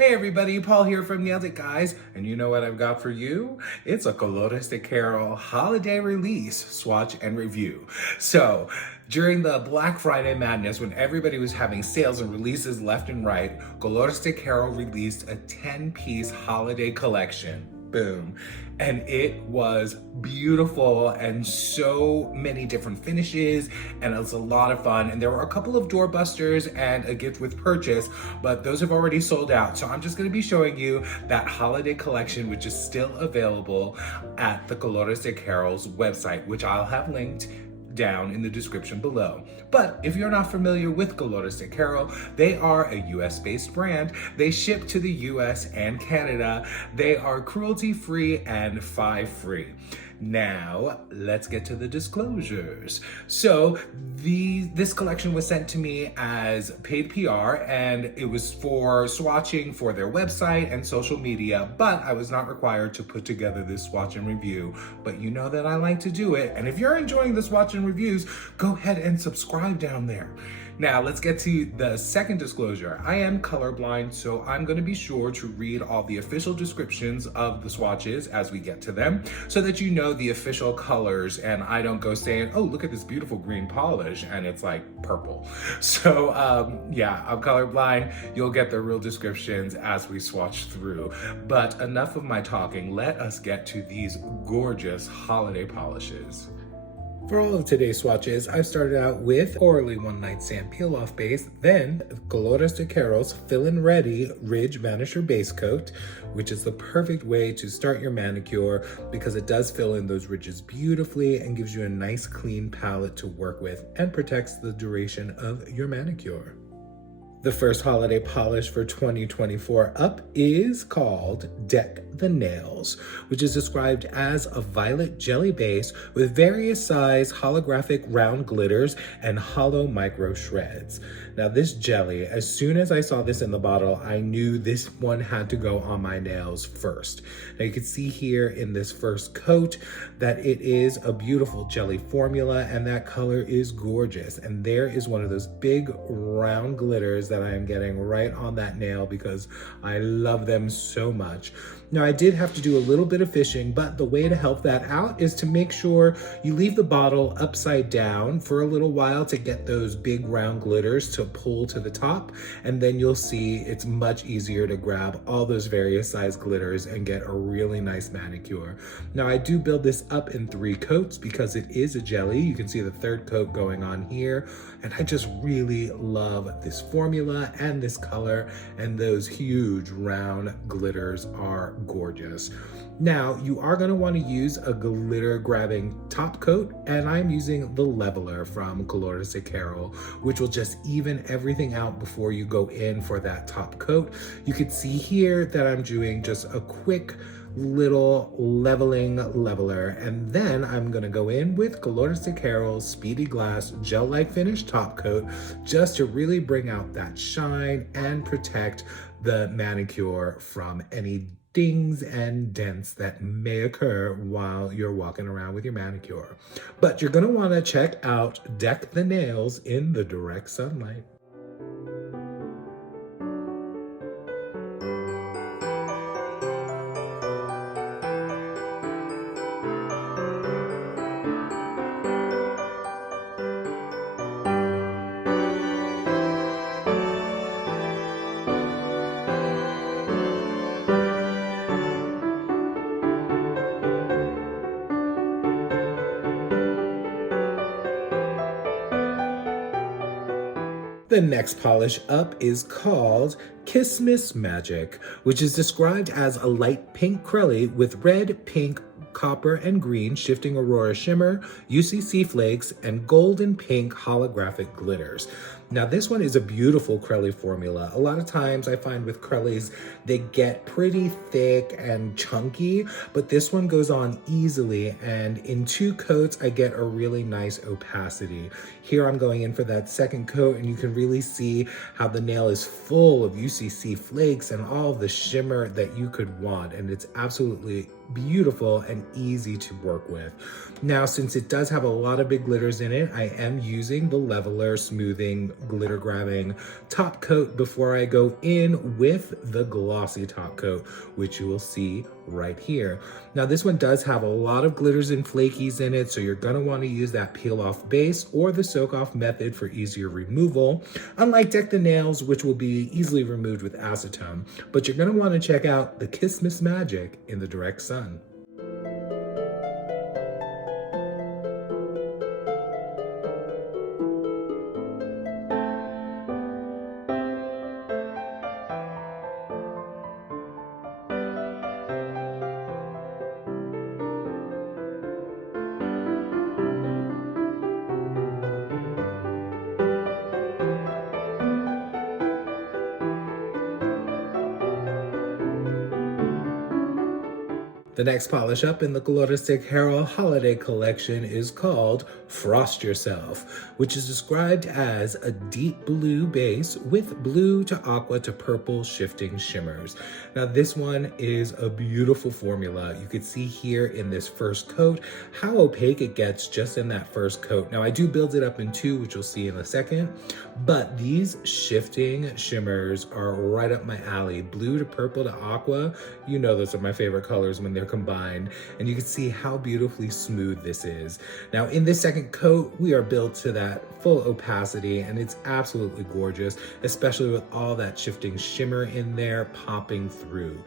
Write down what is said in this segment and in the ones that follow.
Hey everybody, Paul here from Nailed It Guys, and you know what I've got for you? It's a Colores de Carol holiday release, swatch, and review. So, during the Black Friday madness, when everybody was having sales and releases left and right, Colores de Carol released a 10-piece holiday collection. Boom. And it was beautiful and so many different finishes, and it was a lot of fun. And there were a couple of doorbusters and a gift with purchase, but those have already sold out. So I'm just gonna be showing you that holiday collection, which is still available at the Colores de Carol's website, which I'll have linked down in the description below. But if you're not familiar with Colores de Carol, they are a US-based brand. They ship to the US and Canada. They are cruelty-free and phi-free. Now, let's get to the disclosures. So, this collection was sent to me as paid PR, and it was for swatching for their website and social media, but I was not required to put together this swatch and review. But you know that I like to do it, and if you're enjoying the swatch and reviews, go ahead and subscribe down there. Now, let's get to the second disclosure. I am colorblind, so I'm gonna be sure to read all the official descriptions of the swatches as we get to them, so that you know the official colors and I don't go saying, oh, look at this beautiful green polish, and it's like purple. So yeah, I'm colorblind. You'll get the real descriptions as we swatch through. But enough of my talking, let us get to these gorgeous holiday polishes. For all of today's swatches, I've started out with Orly One Night Stand Peel Off Base, then Colores de Carol's Fillin Ready Ridge Vanisher Base Coat, which is the perfect way to start your manicure because it does fill in those ridges beautifully and gives you a nice clean palette to work with and protects the duration of your manicure. The first holiday polish for 2024 up is called Deck the Nails, which is described as a violet jelly base with various size holographic round glitters and hollow micro shreds. Now this jelly, as soon as I saw this in the bottle, I knew this one had to go on my nails first. Now you can see here in this first coat that it is a beautiful jelly formula and that color is gorgeous. And there is one of those big round glitters that I am getting right on that nail because I love them so much. Now I did have to do a little bit of fishing, but the way to help that out is to make sure you leave the bottle upside down for a little while to get those big round glitters to pull to the top, and then you'll see it's much easier to grab all those various size glitters and get a really nice manicure. Now I do build this up in 3 coats because it is a jelly. You can see the third coat going on here, and I just really love this formula and this color, and those huge round glitters are gorgeous. Now, you are going to want to use a glitter grabbing top coat, and I'm using the Leveler from Colores de Carol, which will just even everything out before you go in for that top coat. You can see here that I'm doing just a quick little leveling leveler, and then I'm gonna go in with Colores de Carol's Speedy Glass gel-like finish top coat just to really bring out that shine and protect the manicure from any dings and dents that may occur while you're walking around with your manicure. But you're gonna wanna check out Deck the Nails in the direct sunlight. The next polish up is called Kissmas Magic, which is described as a light pink crelly with red, pink, copper, and green shifting aurora shimmer, UCC flakes, and golden pink holographic glitters. Now this one is a beautiful crelly formula. A lot of times I find with crellies, they get pretty thick and chunky, but this one goes on easily, and in 2 coats, I get a really nice opacity. Here I'm going in for that second coat, and you can really see how the nail is full of UCC flakes and all the shimmer that you could want, and it's absolutely beautiful and easy to work with. Now, since it does have a lot of big glitters in it, I am using the Leveler Smoothing Glitter Grabbing top coat before I go in with the glossy top coat, which you will see right here. Now, this one does have a lot of glitters and flakies in it, so you're gonna wanna use that peel off base or the soak off method for easier removal, unlike Deck the Nails, which will be easily removed with acetone. But you're gonna wanna check out the Kissmas Magic in the direct sun. The next polish up in the Colores de Carol holiday collection is called Frost Yourself, which is described as a deep blue base with blue to aqua to purple shifting shimmers. Now this one is a beautiful formula. You can see here in this first coat how opaque it gets just in that first coat. Now I do build it up in two, which you'll see in a second, but these shifting shimmers are right up my alley. Blue to purple to aqua, you know those are my favorite colors when they're combined, and you can see how beautifully smooth this is. Now in this second coat, we are built to that full opacity, and it's absolutely gorgeous, especially with all that shifting shimmer in there popping through.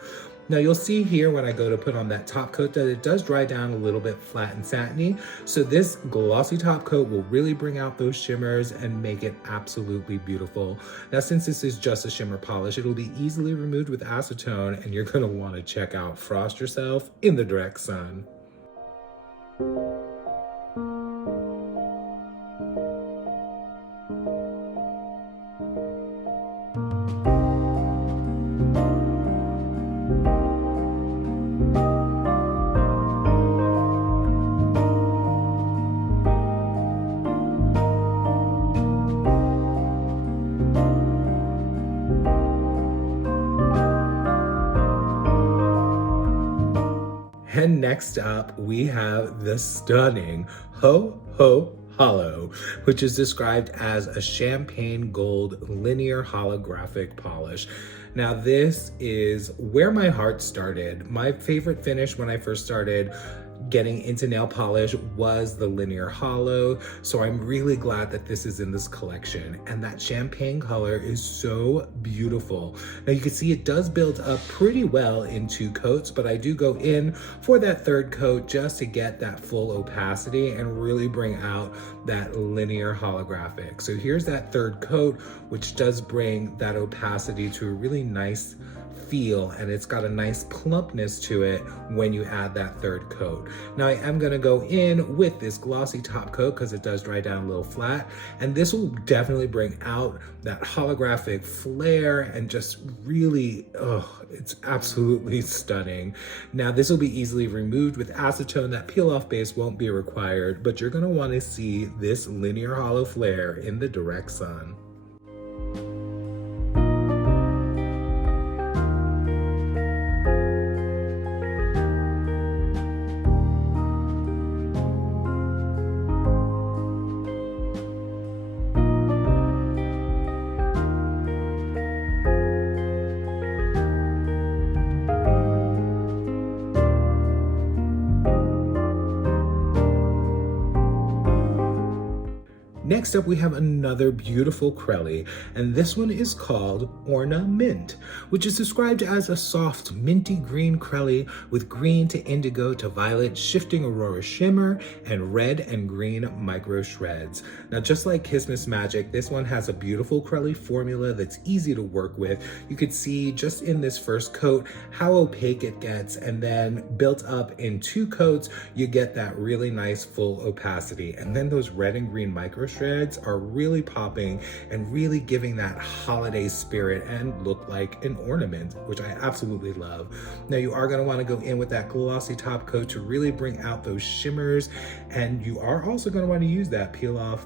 Now you'll see here when I go to put on that top coat that it does dry down a little bit flat and satiny. So this glossy top coat will really bring out those shimmers and make it absolutely beautiful. Now since this is just a shimmer polish, it'll be easily removed with acetone, and you're gonna wanna check out Frost Yourself in the direct sun. And next up, we have the stunning Ho-Ho-Holo, which is described as a champagne gold linear holographic polish. Now this is where my heart started. My favorite finish when I first started getting into nail polish was the linear holo, so I'm really glad that this is in this collection, and that champagne color is so beautiful. Now you can see it does build up pretty well in two coats, but I do go in for that third coat just to get that full opacity and really bring out that linear holographic. So here's that third coat, which does bring that opacity to a really nice feel, and it's got a nice plumpness to it when you add that third coat. Now I am gonna go in with this glossy top coat because it does dry down a little flat, and this will definitely bring out that holographic flare and just really, it's absolutely stunning. Now this will be easily removed with acetone. That peel off base won't be required, but you're gonna wanna see this linear holo flare in the direct sun. Next up, we have another beautiful Cruelty, and this one is called Orna-Mint, which is described as a soft minty green Cruelty with green to indigo to violet shifting aurora shimmer and red and green micro shreds. Now, just like Kissmas Magic, this one has a beautiful Cruelty formula that's easy to work with. You could see just in this first coat how opaque it gets, and then built up in two coats, you get that really nice full opacity. And then those red and green micro shreds are really popping and really giving that holiday spirit and look like an ornament, which I absolutely love. Now you are going to want to go in with that glossy top coat to really bring out those shimmers, and you are also going to want to use that peel off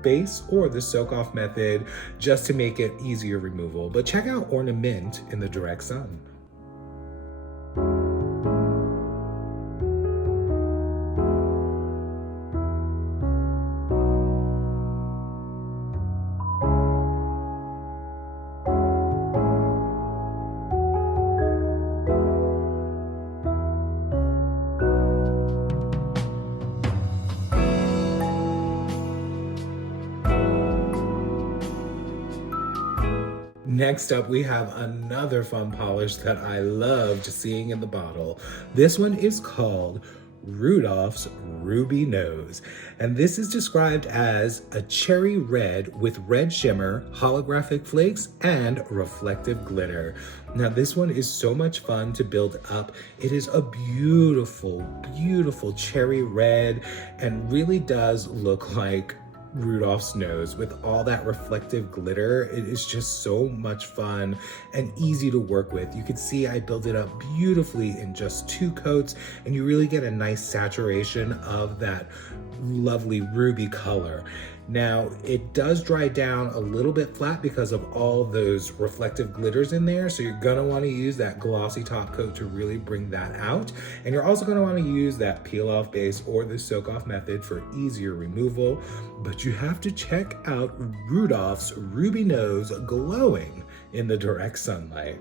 base or the soak off method just to make it easier removal. But check out Orna-Mint in the direct sun. Next up, we have another fun polish that I loved seeing in the bottle. This one is called Rudolph's Ruby Nose, and this is described as a cherry red with red shimmer, holographic flakes, and reflective glitter. Now this one is so much fun to build up. It is a beautiful, beautiful cherry red and really does look like Rudolph's nose with all that reflective glitter. It is just so much fun and easy to work with. You can see I built it up beautifully in just 2 coats, and you really get a nice saturation of that lovely ruby color. Now, it does dry down a little bit flat because of all those reflective glitters in there, so you're gonna wanna use that glossy top coat to really bring that out. And you're also gonna wanna use that peel-off base or the soak-off method for easier removal. But you have to check out Rudolph's Ruby Nose glowing in the direct sunlight.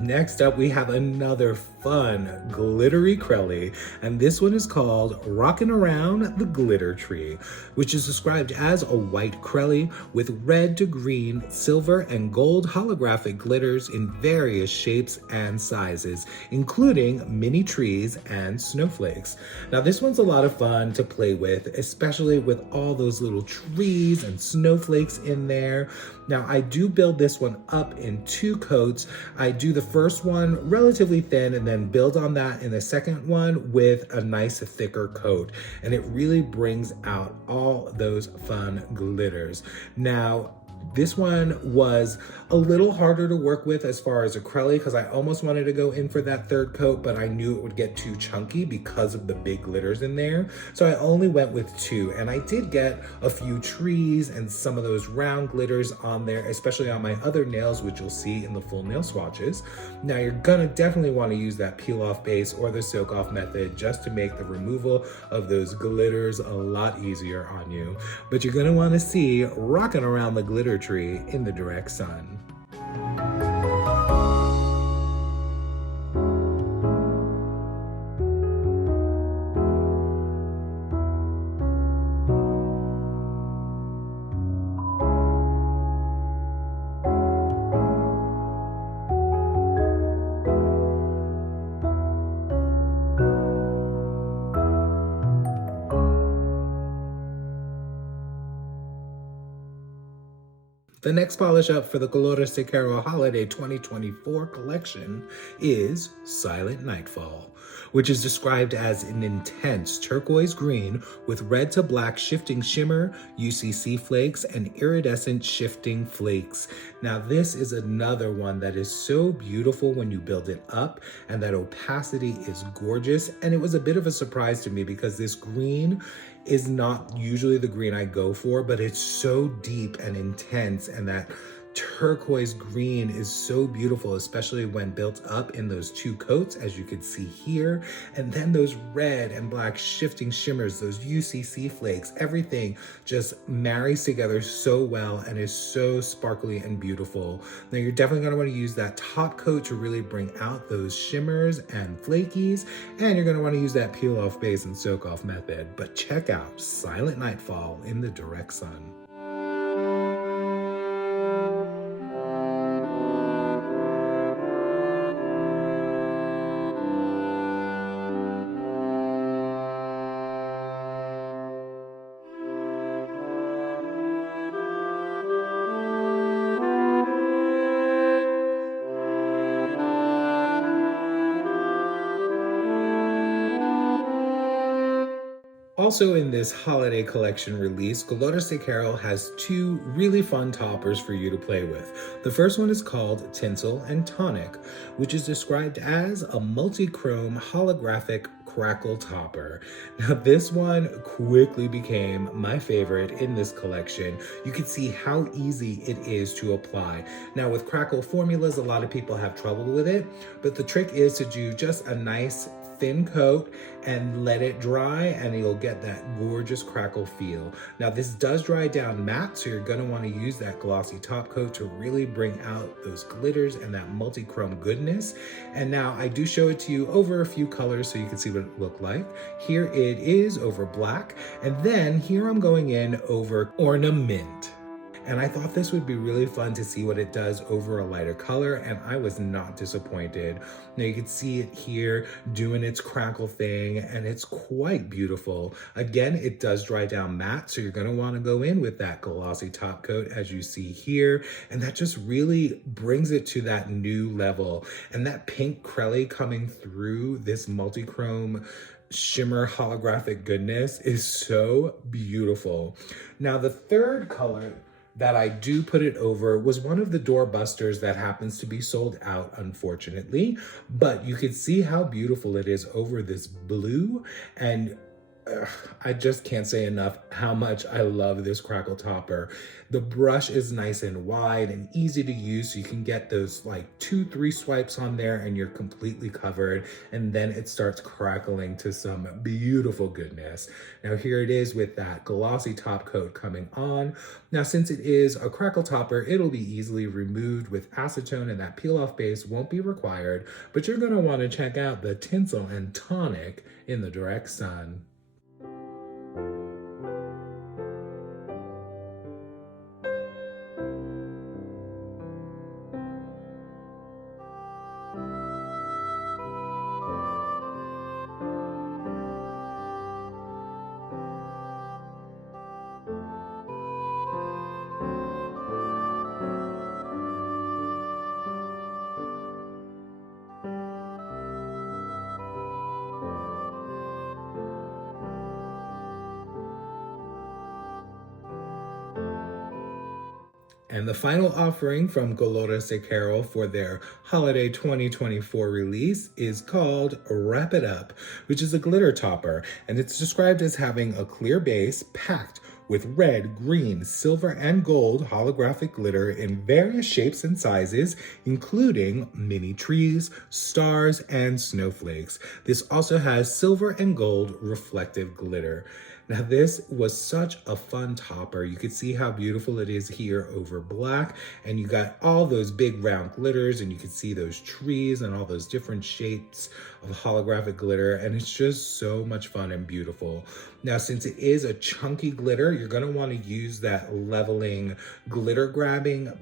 Next up, we have another fun glittery Cruelty, and this one is called Rockin' Around the Glitter Tree, which is described as a white Cruelty with red to green, silver, and gold holographic glitters in various shapes and sizes, including mini trees and snowflakes. Now this one's a lot of fun to play with, especially with all those little trees and snowflakes in there. Now I do build this one up in 2 coats. I do the first one relatively thin and then build on that in the second one with a nice thicker coat. And it really brings out all those fun glitters. Now, this one was a little harder to work with as far as a Cruelty because I almost wanted to go in for that 3rd coat, but I knew it would get too chunky because of the big glitters in there. So I only went with 2, and I did get a few trees and some of those round glitters on there, especially on my other nails, which you'll see in the full nail swatches. Now you're gonna definitely want to use that peel off base or the soak off method just to make the removal of those glitters a lot easier on you. But you're gonna want to see Rockin' Around the Glitter Tree in the direct sun. The next polish up for the Colores de Caro Holiday 2024 collection is Silent Nightfall, which is described as an intense turquoise green with red to black shifting shimmer, UCC flakes, and iridescent shifting flakes. Now this is another one that is so beautiful when you build it up, and that opacity is gorgeous. And it was a bit of a surprise to me because this green is not usually the green I go for, but it's so deep and intense, and that turquoise green is so beautiful, especially when built up in those 2 coats, as you can see here. And then those red and black shifting shimmers, those UCC flakes, everything just marries together so well and is so sparkly and beautiful. Now you're definitely gonna wanna use that top coat to really bring out those shimmers and flakies, and you're gonna wanna use that peel off base and soak off method. But check out Silent Nightfall in the direct sun. Also in this holiday collection release, Colores de Caro has 2 really fun toppers for you to play with. The first one is called Tinsel Tonic, which is described as a multi-chrome holographic crackle topper. Now this one quickly became my favorite in this collection. You can see how easy it is to apply. Now with crackle formulas, a lot of people have trouble with it, but the trick is to do just a nice thin coat and let it dry, and you'll get that gorgeous crackle feel. Now this does dry down matte, so you're gonna wanna use that glossy top coat to really bring out those glitters and that multi-chrome goodness. And now I do show it to you over a few colors so you can see what it looked like. Here it is over black, and then here I'm going in over Orna-Mint. And I thought this would be really fun to see what it does over a lighter color, and I was not disappointed. Now you can see it here doing its crackle thing, and it's quite beautiful. Again, it does dry down matte, so you're gonna wanna go in with that glossy top coat as you see here, and that just really brings it to that new level. And that pink Cruelty coming through this multi-chrome shimmer holographic goodness is so beautiful. Now the third color that I do put it over was one of the doorbusters that happens to be sold out, unfortunately, but you can see how beautiful it is over this blue, and I just can't say enough how much I love this crackle topper. The brush is nice and wide and easy to use, so you can get those like 2-3 swipes on there and you're completely covered, and then it starts crackling to some beautiful goodness. Now here it is with that glossy top coat coming on. Now since it is a crackle topper, it'll be easily removed with acetone, and that peel off base won't be required, but you're gonna wanna check out the Tinsel and Tonic in the direct sun. And the final offering from Colores de Carol for their holiday 2024 release is called Wrap It Up, which is a glitter topper, and it's described as having a clear base packed with red, green, silver, and gold holographic glitter in various shapes and sizes, including mini trees, stars, and snowflakes. This also has silver and gold reflective glitter. Now this was such a fun topper. You can see how beautiful it is here over black, and you got all those big round glitters, and you can see those trees and all those different shapes of holographic glitter, and it's just so much fun and beautiful. Now since it is a chunky glitter, you're gonna wanna use that leveling glitter grabbing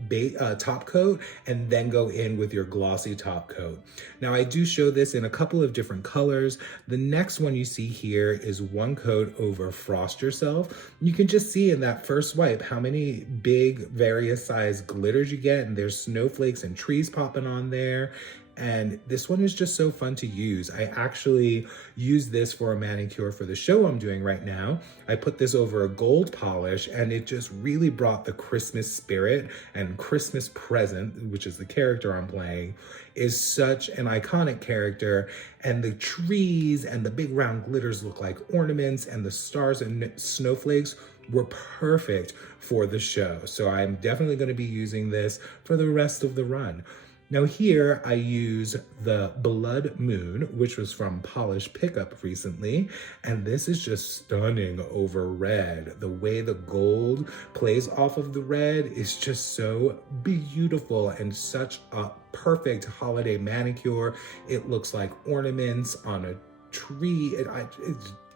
top coat and then go in with your glossy top coat. Now I do show this in a couple of different colors. The next one you see here is one coat over Frost Yourself. You can just see in that first swipe how many big various size glitters you get, and there's snowflakes and trees popping on there. And this one is just so fun to use. I actually use this for a manicure for the show I'm doing right now. I put this over a gold polish, and it just really brought the Christmas spirit, and Christmas Present, which is the character I'm playing, is such an iconic character. And the trees and the big round glitters look like ornaments, and the stars and snowflakes were perfect for the show. So I'm definitely going to be using this for the rest of the run. Now here I use the Blood Moon, which was from Polish Pickup recently, and this is just stunning over red. The way the gold plays off of the red is just so beautiful and such a perfect holiday manicure. It looks like ornaments on a tree.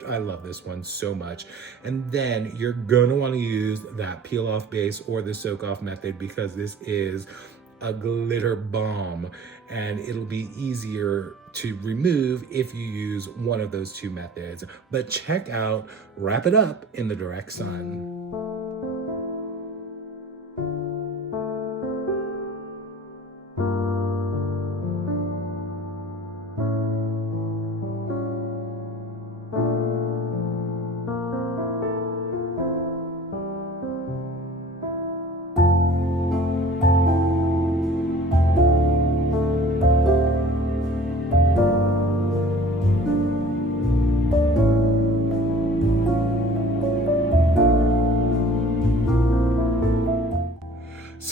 I love this one so much. And then you're gonna wanna use that peel off base or the soak off method, because this is a glitter bomb, and it'll be easier to remove if you use one of those two methods. But check out Wrap It Up in the Direct Sun.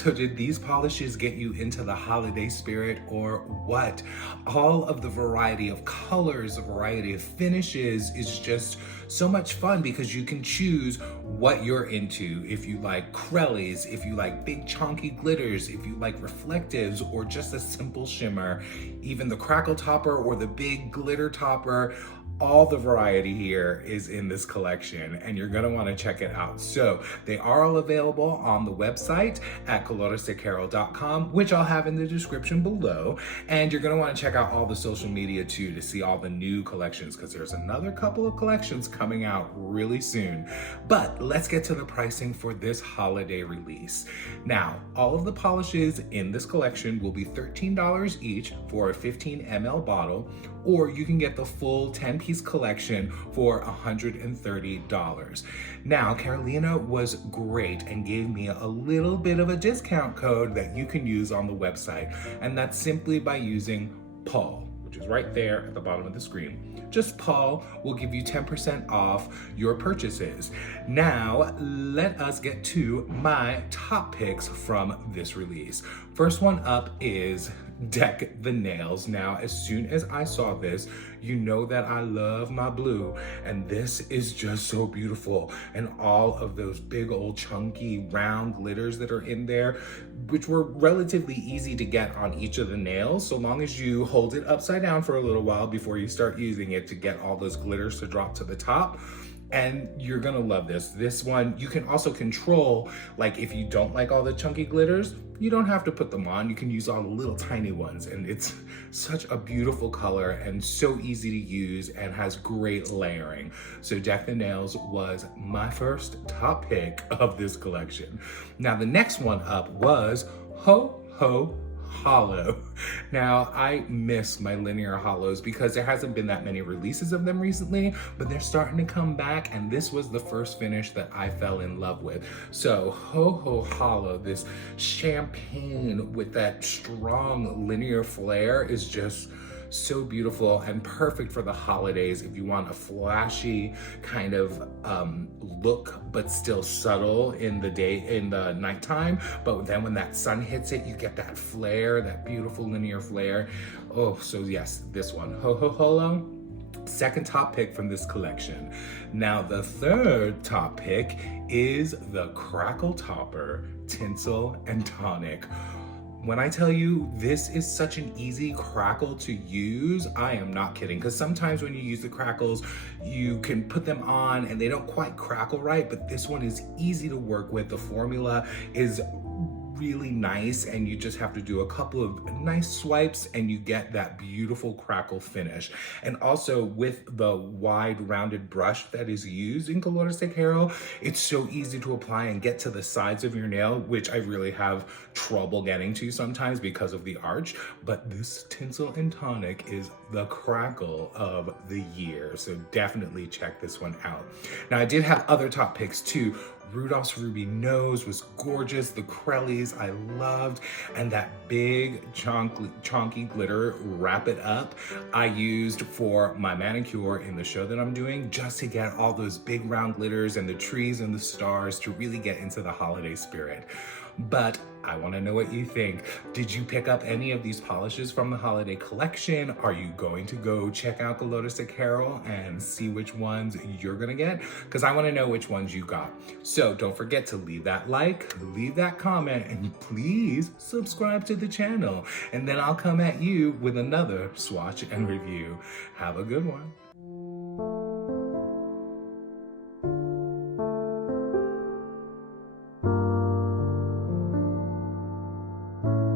So did these polishes get you into the holiday spirit or what? All of the variety of colors, the variety of finishes is just so much fun because you can choose what you're into. If you like crellies, if you like big chunky glitters, if you like reflectives or just a simple shimmer, even the crackle topper or the big glitter topper, all the variety here is in this collection and you're gonna wanna check it out. So they are all available on the website at coloresdecarol.com, which I'll have in the description below. And you're gonna wanna check out all the social media too to see all the new collections because there's another couple of collections coming out really soon. But let's get to the pricing for this holiday release. Now, all of the polishes in this collection will be $13 each for a 15 ml bottle, or you can get the full 10-piece collection for $130. Now, Carolina was great and gave me a little bit of a discount code that you can use on the website, and that's simply by using Paul, which is right there at the bottom of the screen. Just Paul will give you 10% off your purchases. Now, let us get to my top picks from this release. First one up is Deck the Nails. Now, as soon as I saw this, you know that I love my blue, and this is just so beautiful. And all of those big old chunky round glitters that are in there, which were relatively easy to get on each of the nails, so long as you hold it upside down for a little while before you start using it to get all those glitters to drop to the top. And you're gonna love this. This one, you can also control, like if you don't like all the chunky glitters, you don't have to put them on. You can use all the little tiny ones. And it's such a beautiful color and so easy to use and has great layering. So Deck the Nails was my first top pick of this collection. Now the next one up was Ho-Ho-Holo. Now, I miss my linear holos because there hasn't been that many releases of them recently, but they're starting to come back, and this was the first finish that I fell in love with. So Ho-Ho-Holo, this champagne with that strong linear flare, is just so beautiful and perfect for the holidays if you want a flashy kind of look, but still subtle in the nighttime. But then when that sun hits it, you get that flare, that beautiful linear flare. Oh, so yes, this one, Ho-Ho-Holo, second top pick from this collection. Now the third top pick is the Crackle Topper Tinsel and Tonic. When I tell you this is such an easy crackle to use, I am not kidding. Because sometimes when you use the crackles, you can put them on and they don't quite crackle right, but this one is easy to work with. The formula is really nice and you just have to do a couple of nice swipes and you get that beautiful crackle finish. And also with the wide rounded brush that is used in Colores de Carol, it's so easy to apply and get to the sides of your nail, which I really have trouble getting to sometimes because of the arch. But this Tinsel and Tonic is the crackle of the year. So definitely check this one out. Now I did have other top picks too. Rudolph's ruby nose was gorgeous. The crellies I loved, and that big chunky glitter wrap it up I used for my manicure in the show that I'm doing, just to get all those big round glitters and the trees and the stars to really get into the holiday spirit. But I want to know what you think. Did you pick up any of these polishes from the holiday collection? Are you going to go check out Colores de Carol and see which ones you're gonna get? Because I want to know which ones you got. So don't forget to leave that like, leave that comment, and please subscribe to the channel. And then I'll come at you with another swatch and review. Have a good one.